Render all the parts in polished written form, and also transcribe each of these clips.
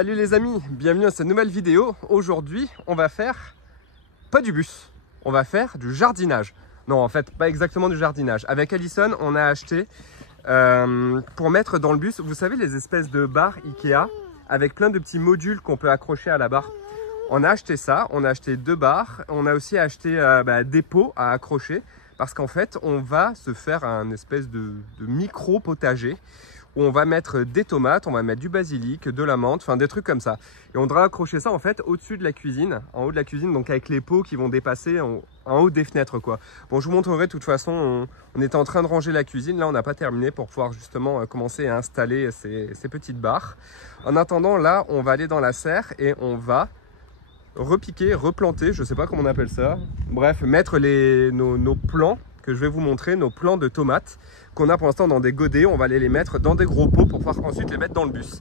Salut les amis, bienvenue à cette nouvelle vidéo. Aujourd'hui, on va faire pas du bus, on va faire du jardinage. Non, en fait, pas exactement du jardinage. Avec Alison, on a acheté pour mettre dans le bus, vous savez, les espèces de barres Ikea avec plein de petits modules qu'on peut accrocher à la barre. On a acheté ça, on a acheté 2 barres. On a aussi acheté des pots à accrocher parce qu'en fait, on va se faire un espèce de micro potager où on va mettre des tomates, on va mettre du basilic, de la menthe, enfin des trucs comme ça. Et on devra accrocher ça en fait au-dessus de la cuisine, en haut de la cuisine, donc avec les pots qui vont dépasser en haut des fenêtres quoi. Bon, je vous montrerai de toute façon, on était en train de ranger la cuisine, là on n'a pas terminé pour pouvoir justement commencer à installer ces petites barres. En attendant, là on va aller dans la serre et on va repiquer, replanter, je sais pas comment on appelle ça. Bref, mettre nos plants que je vais vous montrer, nos plants de tomates qu'on a pour l'instant dans des godets. On va aller les mettre dans des gros pots pour pouvoir ensuite les mettre dans le bus.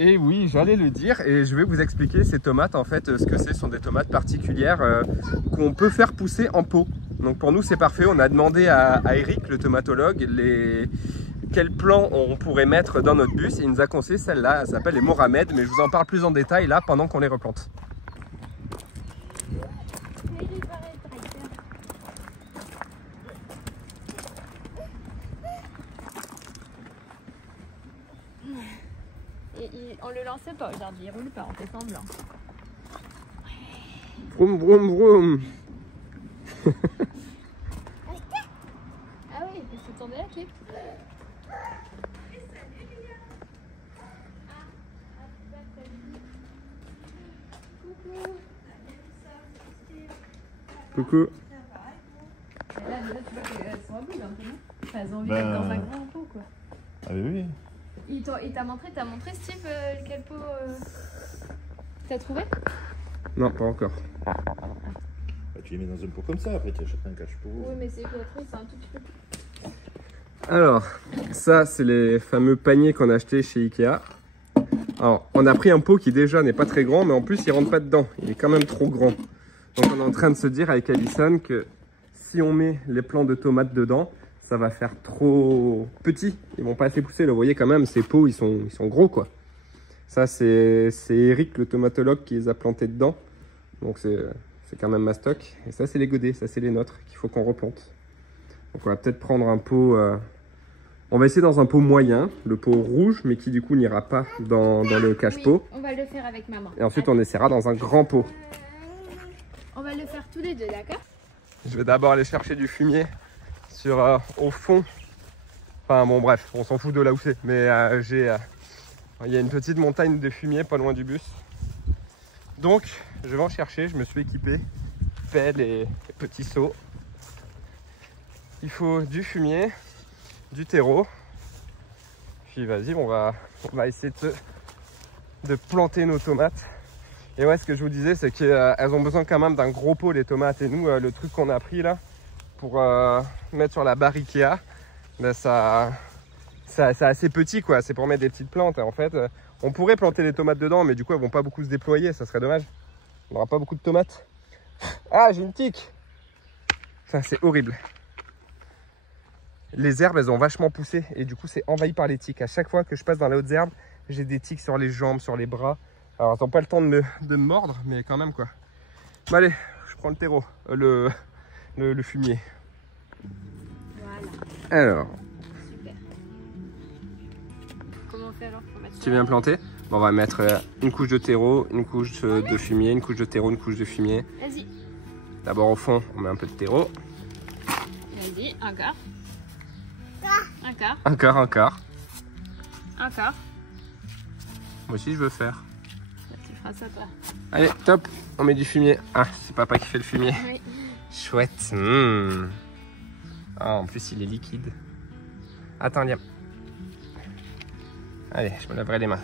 Et oui, j'allais le dire et je vais vous expliquer ces tomates en fait, ce que c'est. Ce sont des tomates particulières qu'on peut faire pousser en pot. Donc pour nous c'est parfait. On a demandé à Eric, le tomatologue, quels plants on pourrait mettre dans notre bus. Et il nous a conseillé celle-là, elle s'appelle les Mohamed, mais je vous en parle plus en détail là pendant qu'on les replante. On le lançait pas aujourd'hui, il roule pas, on fait semblant. Vroom vroom vroom. Ah oui, il faut tourner la clip. Coucou. Là, tu vois qu'elles sont à bout un peu, non? Enfin, elles ont envie d'être dans un grand pot quoi. Ah oui. Il t'a montré Steve quel pot t'as trouvé? Non, pas encore. Bah, tu les mets dans un pot comme ça, après tu achètes un cache-pot. Oui, mais c'est c'est un tout petit peu. Alors, ça c'est les fameux paniers qu'on a achetés chez Ikea. Alors, on a pris un pot qui déjà n'est pas très grand, mais en plus il rentre pas dedans. Il est quand même trop grand. Donc on est en train de se dire avec Alison que si on met les plants de tomates dedans, ça va faire trop petit. Ils vont pas assez pousser. Vous voyez quand même, ces pots, ils sont gros quoi. Ça, c'est Eric, le tomatologue, qui les a plantés dedans. Donc c'est quand même ma stock. Et ça, c'est les godets. Ça, c'est les nôtres qu'il faut qu'on replante. Donc on va peut-être prendre un pot... On va essayer dans un pot moyen, le pot rouge, mais qui du coup n'ira pas dans le cache-pot. Oui, on va le faire avec maman. Et ensuite, on essaiera dans un grand pot. On va le faire tous les deux, d'accord? Je vais d'abord aller chercher du fumier au fond. Enfin bon bref, on s'en fout de là où c'est. Mais il y a une petite montagne de fumier pas loin du bus. Donc je vais en chercher, je me suis équipé. Pelle et petits seaux. Il faut du fumier, du terreau. Puis vas-y, on va essayer de planter nos tomates. Et ouais, ce que je vous disais, c'est qu'elles ont besoin quand même d'un gros pot, les tomates. Et nous, le truc qu'on a pris là, pour mettre sur la barre Ikea, ben c'est assez petit quoi, c'est pour mettre des petites plantes. Et en fait, on pourrait planter les tomates dedans, mais du coup, elles vont pas beaucoup se déployer, ça serait dommage. On n'aura pas beaucoup de tomates. Ah, j'ai une tique! Ça, c'est horrible. Les herbes, elles ont vachement poussé et du coup, c'est envahi par les tiques. À chaque fois que je passe dans les hautes herbes, j'ai des tiques sur les jambes, sur les bras. Alors, elles n'ont pas le temps de me mordre, mais quand même quoi. Bon, allez, je prends le terreau, le fumier. Voilà. Alors, Super. Comment on fait alors pour mettre ça? tu viens planter? Bon, on va mettre une couche de terreau, une couche de fumier, une couche de terreau, une couche de fumier. Vas-y. D'abord au fond, on met un peu de terreau. Vas-y, encore. Encore. Encore. Encore. Moi aussi, je veux faire. Tu feras ça toi. Allez, top, on met du fumier. Ah, c'est papa qui fait le fumier. Oui. Chouette. Ah, en plus, il est liquide. Attends, Liam. Allez, je me laverai les mains.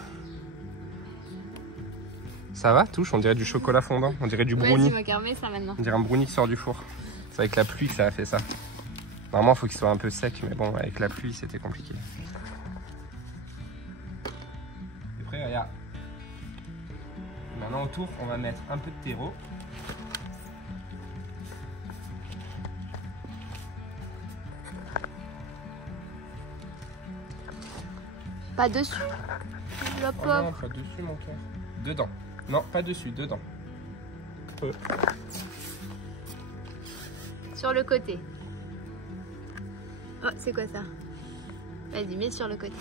Ça va, touche, on dirait du chocolat fondant, on dirait du brownie. Vas-y, regarde ça maintenant. On dirait un brownie qui sort du four. C'est avec la pluie que ça a fait ça. Normalement, il faut qu'il soit un peu sec, mais bon, avec la pluie, c'était compliqué. T'es prêt, regarde. Maintenant, autour, on va mettre un peu de terreau. Pas dessus. La Oh pauvre. non, pas dessus mon cœur. Dedans. Non, pas dessus, dedans. Sur le côté. Oh, c'est quoi ça? Vas-y, mets sur le côté.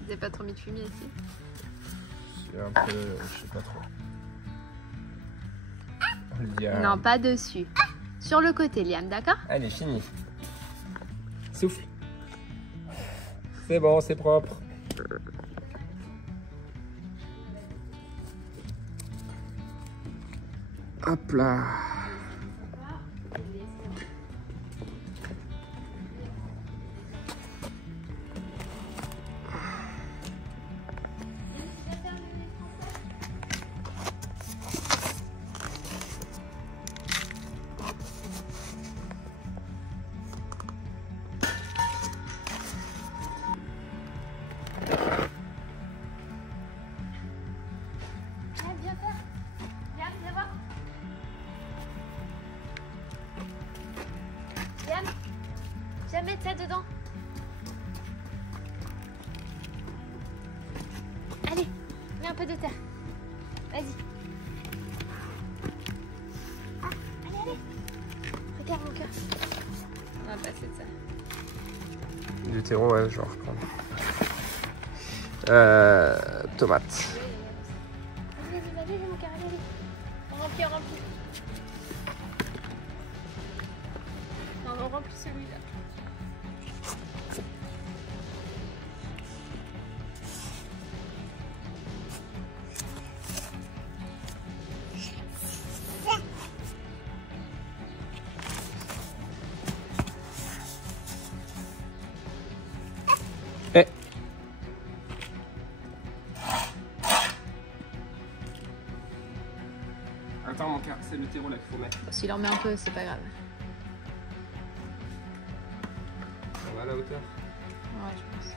Vous avez pas trop mis de fumier ici? C'est un peu... je sais pas trop. Liam. Non, pas dessus. Sur le côté, Liam, d'accord? Allez, fini. Souffle. C'est bon, c'est propre. Hop là. Viens faire. Liam, viens voir. Liam, viens mettre ça dedans. Allez, mets un peu de terre. Vas-y. Ah, allez, allez. Regarde mon cœur. On va passer de ça. Du terreau, ouais, je vais reprendre. Tomate. Allez, mon cœur, allez. On remplit, on remplit. Non, on remplit celui-là. Eh. Attends mon cœur, c'est le terreau là qu'il faut mettre. S'il en met un peu, c'est pas grave. Ça va à la hauteur? Ouais, je pense.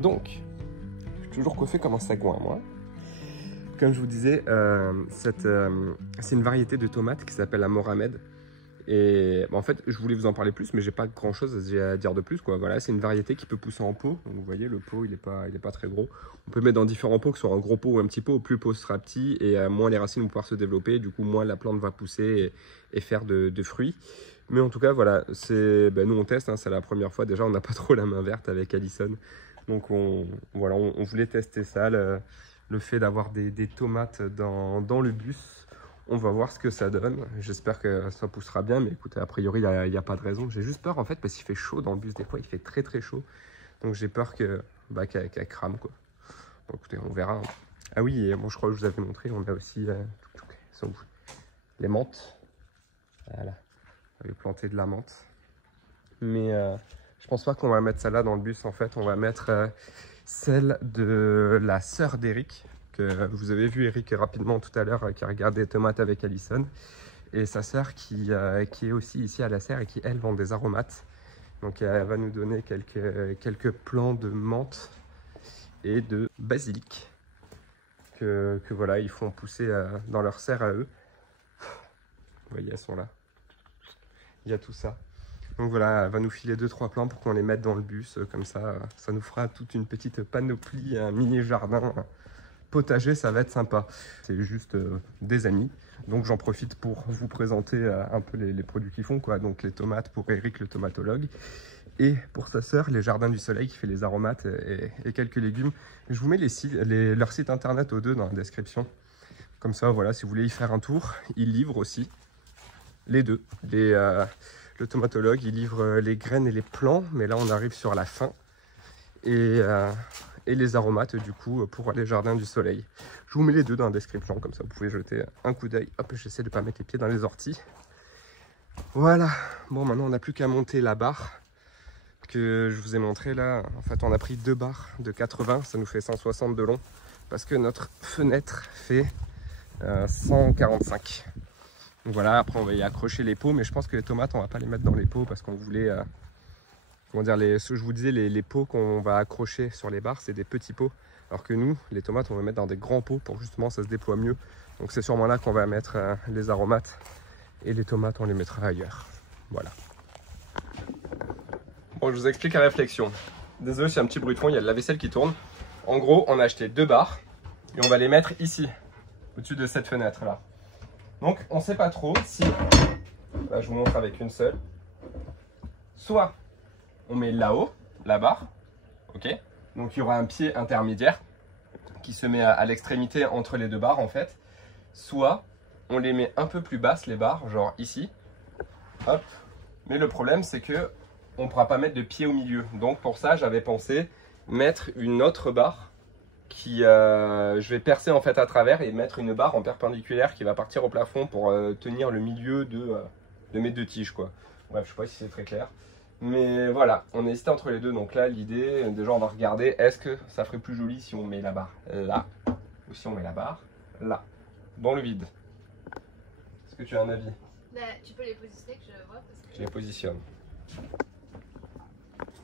Donc, je suis toujours coiffé comme un sagouin, moi. Comme je vous disais, c'est une variété de tomates qui s'appelle la Mohamed. Et en fait, je voulais vous en parler plus, mais j'ai pas grand chose à dire de plus, quoi. Voilà, c'est une variété qui peut pousser en pot. Donc, vous voyez, le pot, il est pas très gros. On peut mettre dans différents pots, que ce soit un gros pot ou un petit pot. Plus le pot sera petit, et moins les racines vont pouvoir se développer. Du coup, moins la plante va pousser et faire de fruits. Mais en tout cas, voilà, nous on teste. Hein, c'est la première fois. Déjà, on n'a pas trop la main verte avec Allison. Donc, on voulait tester ça, le fait d'avoir des tomates dans le bus. On va voir ce que ça donne. J'espère que ça poussera bien, mais écoutez, a priori, il n'y a pas de raison. J'ai juste peur, en fait, parce qu'il fait chaud dans le bus. Des fois, il fait très, très chaud. Donc, j'ai peur qu'elle crame, quoi. Bon, écoutez, on verra. Ah oui, et bon, je crois que je vous avais montré, on a aussi les menthes. Voilà. On avait planté de la menthe. Mais je pense pas qu'on va mettre celle-là dans le bus, en fait. On va mettre celle de la sœur d'Eric. Vous avez vu Eric rapidement tout à l'heure qui a regardé tomates avec Allison, et sa sœur qui est aussi ici à la serre et qui elle vend des aromates. Donc elle va nous donner quelques plants de menthe et de basilic que voilà, ils font pousser dans leur serre à eux. Vous voyez, elles sont là. Il y a tout ça. Donc voilà, elle va nous filer 2-3 plants pour qu'on les mette dans le bus. Comme ça nous fera toute une petite panoplie, un mini jardin potager, ça va être sympa. C'est juste des amis, donc j'en profite pour vous présenter un peu les produits qu'ils font, quoi. Donc les tomates pour Eric, le tomatologue, et pour sa sœur, les Jardins du Soleil, qui fait les aromates et quelques légumes. Je vous mets leur site internet aux deux dans la description. Comme ça, voilà, si vous voulez y faire un tour. Ils livrent aussi les deux. Le tomatologue, il livre les graines et les plants, mais là on arrive sur la fin. Et les aromates du coup pour les Jardins du Soleil. Je vous mets les deux dans la description, comme ça vous pouvez jeter un coup d'œil. Hop, j'essaie de ne pas mettre les pieds dans les orties. Voilà, bon maintenant on n'a plus qu'à monter la barre que je vous ai montré là. En fait on a pris 2 barres de 80, ça nous fait 160 de long parce que notre fenêtre fait 145. Donc voilà, après on va y accrocher les pots, mais je pense que les tomates on va pas les mettre dans les pots parce qu'on voulait, comment dire, je vous disais les pots qu'on va accrocher sur les barres c'est des petits pots, alors que nous les tomates on va mettre dans des grands pots pour justement ça se déploie mieux. Donc c'est sûrement là qu'on va mettre les aromates. Et les tomates, on les mettra ailleurs. Voilà. Bon, je vous explique la réflexion. Désolé, c'est un petit bruit de fond, il y a de la vaisselle qui tourne. En gros, on a acheté 2 barres et on va les mettre ici, au-dessus de cette fenêtre-là. Donc, on ne sait pas trop si... Là, je vous montre avec une seule. Soit on met là-haut, la barre. Ok. Donc, il y aura un pied intermédiaire qui se met à l'extrémité entre les 2 barres, en fait. Soit... on les met un peu plus basses les barres, genre ici. Hop. Mais le problème c'est que on ne pourra pas mettre de pied au milieu. Donc pour ça j'avais pensé mettre une autre barre qui je vais percer en fait à travers et mettre une barre en perpendiculaire qui va partir au plafond pour tenir le milieu de mes 2 tiges quoi. Bref, je sais pas si c'est très clair. Mais voilà, on hésitait entre les deux. Donc là l'idée, déjà on va regarder est-ce que ça ferait plus joli si on met la barre là ou si on met la barre là, dans le vide. Est-ce que tu as un avis? Bah, tu peux les positionner que je vois parce que... Je les positionne.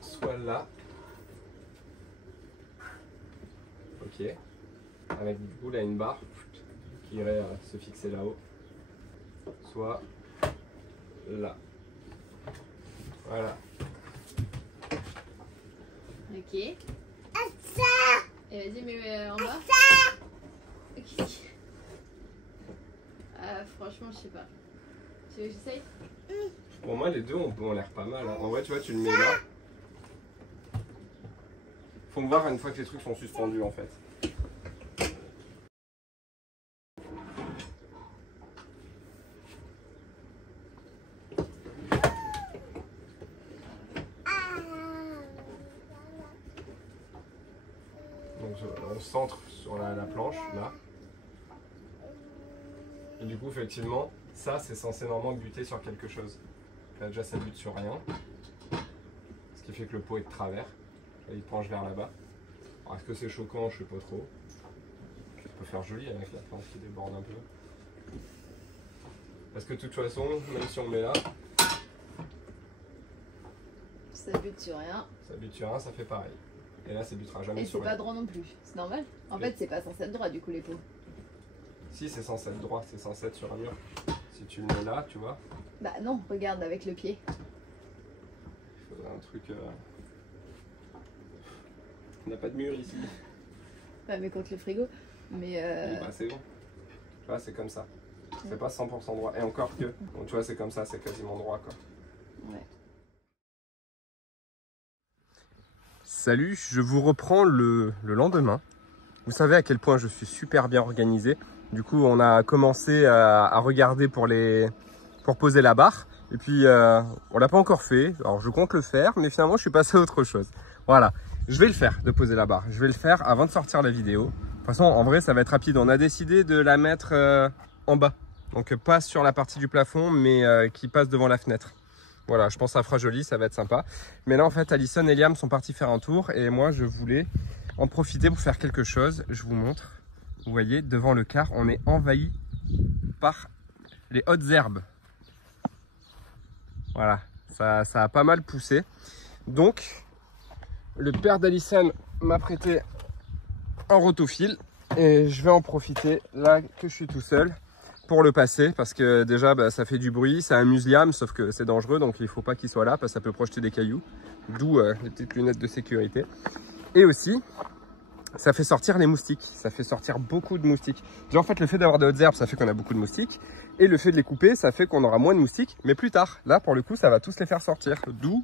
Soit là. Ok. Avec du coup là une barre qui irait se fixer là-haut. Soit là. Voilà. Ok. Et vas-y, mets en bas. Ok. Franchement, je sais pas. Tu veux que j'essaye? Pour moi, les deux ont l'air pas mal. Hein. En vrai, tu vois, tu le mets là. Faut me voir une fois que les trucs sont suspendus en fait. Donc on centre sur la planche là. Et du coup, effectivement, ça c'est censé normalement buter sur quelque chose. Là déjà ça bute sur rien. Ce qui fait que le pot est de travers. Là, il penche vers là-bas. Est-ce que c'est choquant? Je sais pas trop. Ça peut faire joli avec la planche qui déborde un peu. Parce que de toute façon, même si on met là, ça bute sur rien. Ça bute sur rien, ça fait pareil. Et là, ça butera jamais sur rien. Et c'est pas droit non plus, c'est normal. En fait, c'est pas censé être droit du coup les pots. Si, c'est censé être droit, c'est censé être sur un mur. Si tu le mets là, tu vois. Bah non, regarde avec le pied. Il faudrait un truc... On n'a pas de mur ici. Ouais, mais contre le frigo. Mais Bah, c'est bon. Tu vois, c'est comme ça. C'est pas 100% droit. Et encore que. Donc tu vois, c'est comme ça, c'est quasiment droit quoi. Ouais. Salut, je vous reprends le lendemain. Vous savez à quel point je suis super bien organisé. Du coup, on a commencé à regarder pour poser la barre. Et puis, on l'a pas encore fait. Alors, je compte le faire, mais finalement, je suis passé à autre chose. Voilà, je vais le faire, de poser la barre. Je vais le faire avant de sortir la vidéo. De toute façon, en vrai, ça va être rapide. On a décidé de la mettre en bas. Donc, pas sur la partie du plafond, mais qui passe devant la fenêtre. Voilà, je pense que ça fera joli, ça va être sympa. Mais là, en fait, Alison et Liam sont partis faire un tour. Et moi, je voulais en profiter pour faire quelque chose. Je vous montre. Vous voyez, devant le car, on est envahi par les hautes herbes. Voilà, ça a pas mal poussé. Donc, le père d'Alison m'a prêté un rotophile. Et je vais en profiter, là que je suis tout seul, pour le passer. Parce que déjà, ça fait du bruit, ça amuse Liam, sauf que c'est dangereux. Donc, il ne faut pas qu'il soit là, parce que ça peut projeter des cailloux. D'où les petites lunettes de sécurité. Et aussi... ça fait sortir les moustiques, ça fait sortir beaucoup de moustiques. Déjà en fait le fait d'avoir de hautes herbes ça fait qu'on a beaucoup de moustiques. Et le fait de les couper ça fait qu'on aura moins de moustiques, mais plus tard. Là pour le coup ça va tous les faire sortir. D'où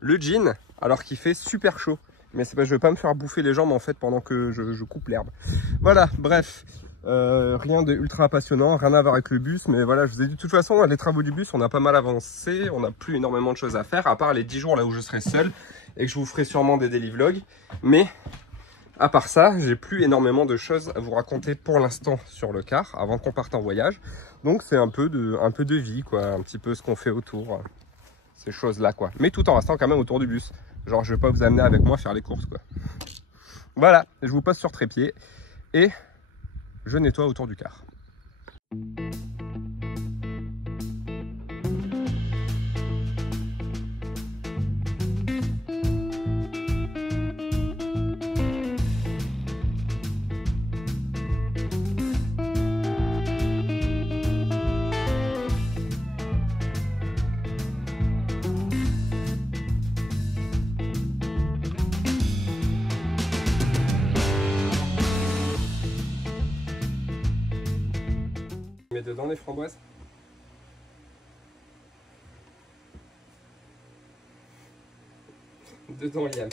le jean alors qu'il fait super chaud. Mais c'est pas, je vais pas me faire bouffer les jambes en fait pendant que je coupe l'herbe. Voilà, bref. Rien de ultra passionnant, rien à voir avec le bus. Mais voilà, je vous ai dit de toute façon les travaux du bus on a pas mal avancé. On n'a plus énormément de choses à faire à part les 10 jours là où je serai seul. Et que je vous ferai sûrement des daily vlogs. Mais... À part ça, j'ai plus énormément de choses à vous raconter pour l'instant sur le car, avant qu'on parte en voyage. Donc c'est un peu de vie, quoi, un petit peu ce qu'on fait autour, ces choses-là, quoi. Mais tout en restant quand même autour du bus. Genre, je vais pas vous amener avec moi faire les courses, quoi. Voilà, je vous pose sur trépied et je nettoie autour du car. Mets dedans les framboises. Dedans Yann.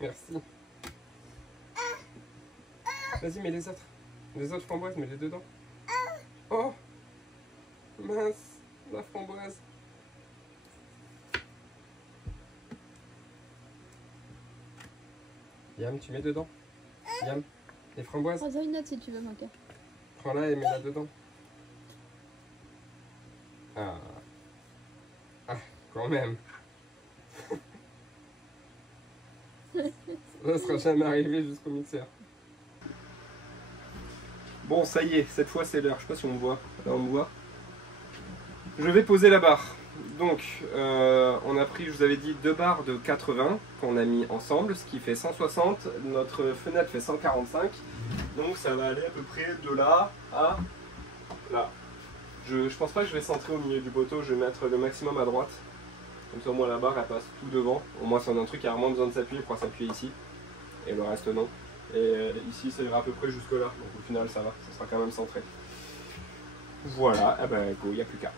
Merci. Vas-y, mets les autres. Les autres framboises, mets-les dedans. Oh mince, la framboise. Yam, tu mets dedans. Yam. Les framboises. Prends-en une autre si tu veux, Moka. Prends-la et mets-la dedans. Ah. Ah, quand même. Ça sera jamais arrivé jusqu'au mixeur. Bon, ça y est, cette fois c'est l'heure. Je sais pas si on me voit. Là, on me voit. Je vais poser la barre. Donc, on a pris, je vous avais dit, 2 barres de 80 qu'on a mis ensemble, ce qui fait 160. Notre fenêtre fait 145. Donc, ça va aller à peu près de là à là. Je pense pas que je vais centrer au milieu du poteau. Je vais mettre le maximum à droite. Comme ça, au moins, la barre, elle passe tout devant. Au moins, si on a un truc qui a vraiment besoin de s'appuyer, il pourra s'appuyer ici. Et le reste, non. Et ici, ça ira à peu près jusque là. Donc, au final, ça va. Ça sera quand même centré. Voilà. Eh ben, go, il n'y a plus qu'à.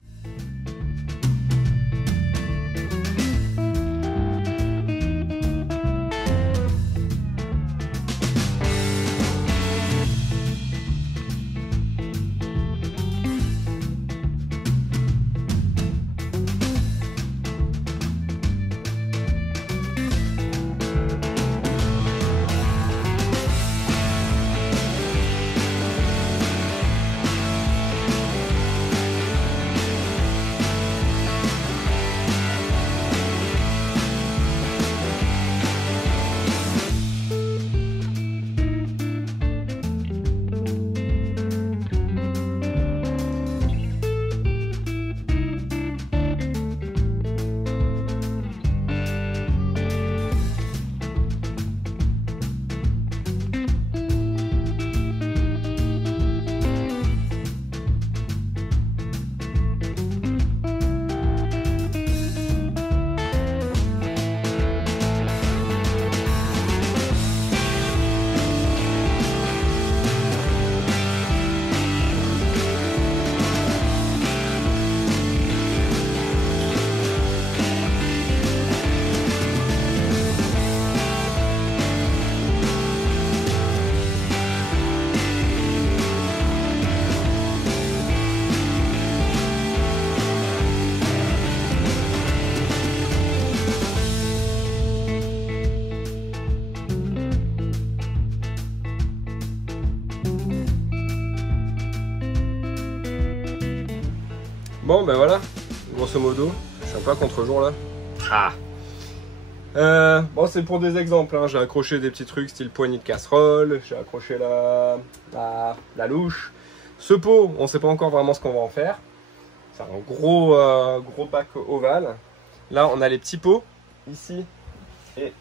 Bon ben voilà, grosso modo, je suis un peu à contre-jour là. Ah. Bon c'est pour des exemples, hein. J'ai accroché des petits trucs style poignée de casserole, j'ai accroché la louche. Ce pot, on sait pas encore vraiment ce qu'on va en faire. C'est un gros bac ovale. Là on a les petits pots, ici, et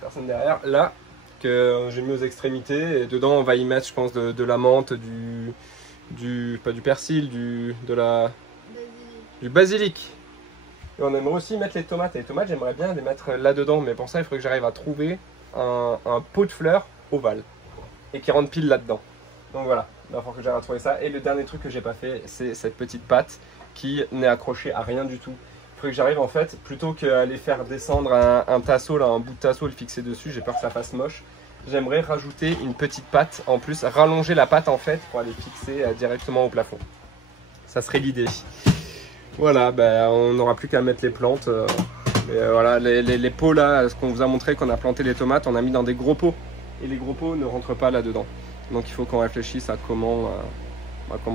personne derrière, là, que j'ai mis aux extrémités. Et dedans on va y mettre je pense de la menthe, pas du persil, du basilic. Et on aimerait aussi mettre les tomates. Et les tomates, j'aimerais bien les mettre là-dedans. Mais pour ça, il faudrait que j'arrive à trouver un pot de fleurs ovale. Et qui rentre pile là-dedans. Donc voilà, il va falloir que j'arrive à trouver ça. Et le dernier truc que j'ai pas fait, c'est cette petite pâte qui n'est accrochée à rien du tout. Il faudrait que j'arrive en fait, plutôt qu'aller faire descendre un tasseau, là, un bout de tasseau, le fixer dessus. J'ai peur que ça fasse moche. J'aimerais rajouter une petite pâte en plus, rallonger la pâte en fait pour aller fixer directement au plafond. Ça serait l'idée. Voilà, ben, on n'aura plus qu'à mettre les plantes Mais voilà, les pots là, ce qu'on vous a montré, qu'on a planté les tomates, on a mis dans des gros pots. Et les gros pots ne rentrent pas là-dedans. Donc il faut qu'on réfléchisse à comment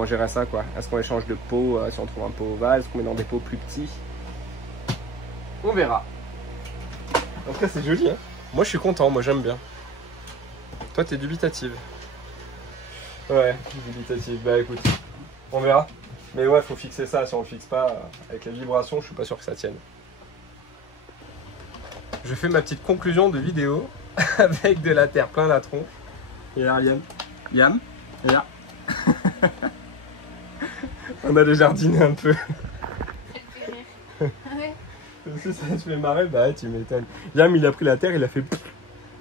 gérer ça, quoi. Est-ce qu'on échange de pots, si on trouve un pot ovale, est-ce qu'on met dans des pots plus petits? On verra. En tout cas, c'est joli, hein. Moi, je suis content, moi, j'aime bien. Toi, t'es dubitative. Ouais, dubitative. Bah écoute, on verra. Mais ouais, faut fixer ça. Si on le fixe pas, avec les vibrations, je suis pas sûr que ça tienne. Je fais ma petite conclusion de vidéo avec de la terre plein la tronche. Et là, Yam. Et là. On a déjà jardiné un peu. Ah ouais. Si ça te fait marrer, bah ouais, tu m'étonnes. Yam, il a pris la terre, il a fait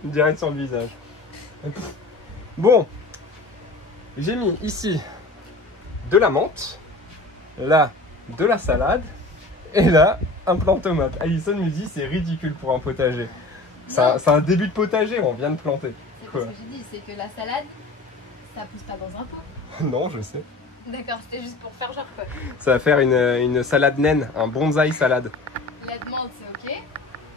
direct sur le visage. Bon, j'ai mis ici de la menthe, là de la salade et là un plant de tomate. Alison me dit c'est ridicule pour un potager. C'est un début de potager, on vient de planter. C'est pas ce que j'ai dit, c'est que la salade, ça pousse pas dans un pot. Non, je sais. D'accord, c'était juste pour faire genre quoi. Ça va faire une salade naine, un bonsaï salade. La menthe, c'est ok.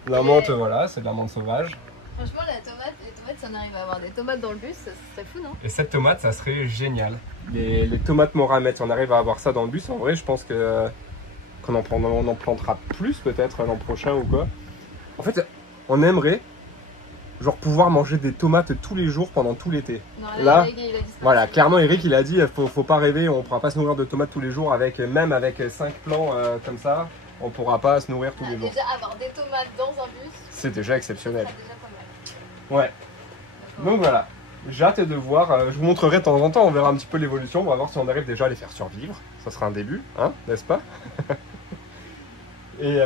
La menthe, voilà, c'est de la menthe sauvage. Franchement, les tomates, si on arrive à avoir des tomates dans le bus, ça serait fou, non? Et cette tomate, ça serait génial. Les tomates Moramet, si on arrive à avoir ça dans le bus, en vrai, je pense que qu'on en plantera plus peut-être l'an prochain ou quoi. En fait, on aimerait genre pouvoir manger des tomates tous les jours pendant tout l'été. Là, Eric, il a dit ça. voilà, clairement Eric il a dit faut pas rêver, on pourra pas se nourrir de tomates tous les jours même avec 5 plants comme ça, on pourra pas se nourrir tous les jours. Déjà avoir des tomates dans un bus, C'est déjà exceptionnel. c'est déjà pas mal. Ouais. Donc voilà, j'ai hâte de voir, je vous montrerai de temps en temps, on verra un petit peu l'évolution, on va voir si on arrive déjà à les faire survivre, ça sera un début, hein, n'est-ce pas? Et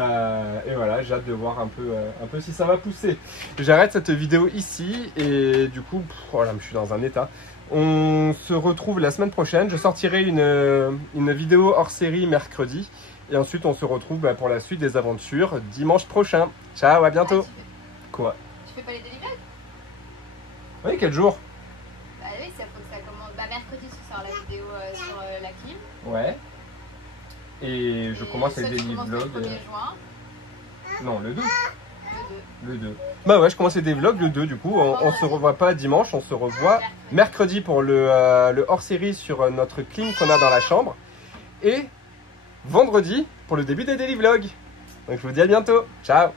voilà, j'ai hâte de voir un peu si ça va pousser. J'arrête cette vidéo ici et du coup, voilà, je suis dans un état. On se retrouve la semaine prochaine, je sortirai une vidéo hors série mercredi et ensuite on se retrouve pour la suite des aventures dimanche prochain. Ciao, à bientôt. Quoi? Tu fais pas les daily vlogs? Oui, quel jour? Bah oui, ça faut que ça commence. Bah mercredi, tu sors la vidéo sur la clim. Ouais. Et je commence les daily vlogs. Le 1er juin. Non, le 2. Le 2. Le 2. Bah ouais, je commençais des vlogs le 2 du coup. On se revoit pas dimanche, on se revoit mercredi pour le hors-série sur notre clim qu'on a dans la chambre. Et vendredi pour le début des daily vlogs. Donc je vous dis à bientôt. Ciao.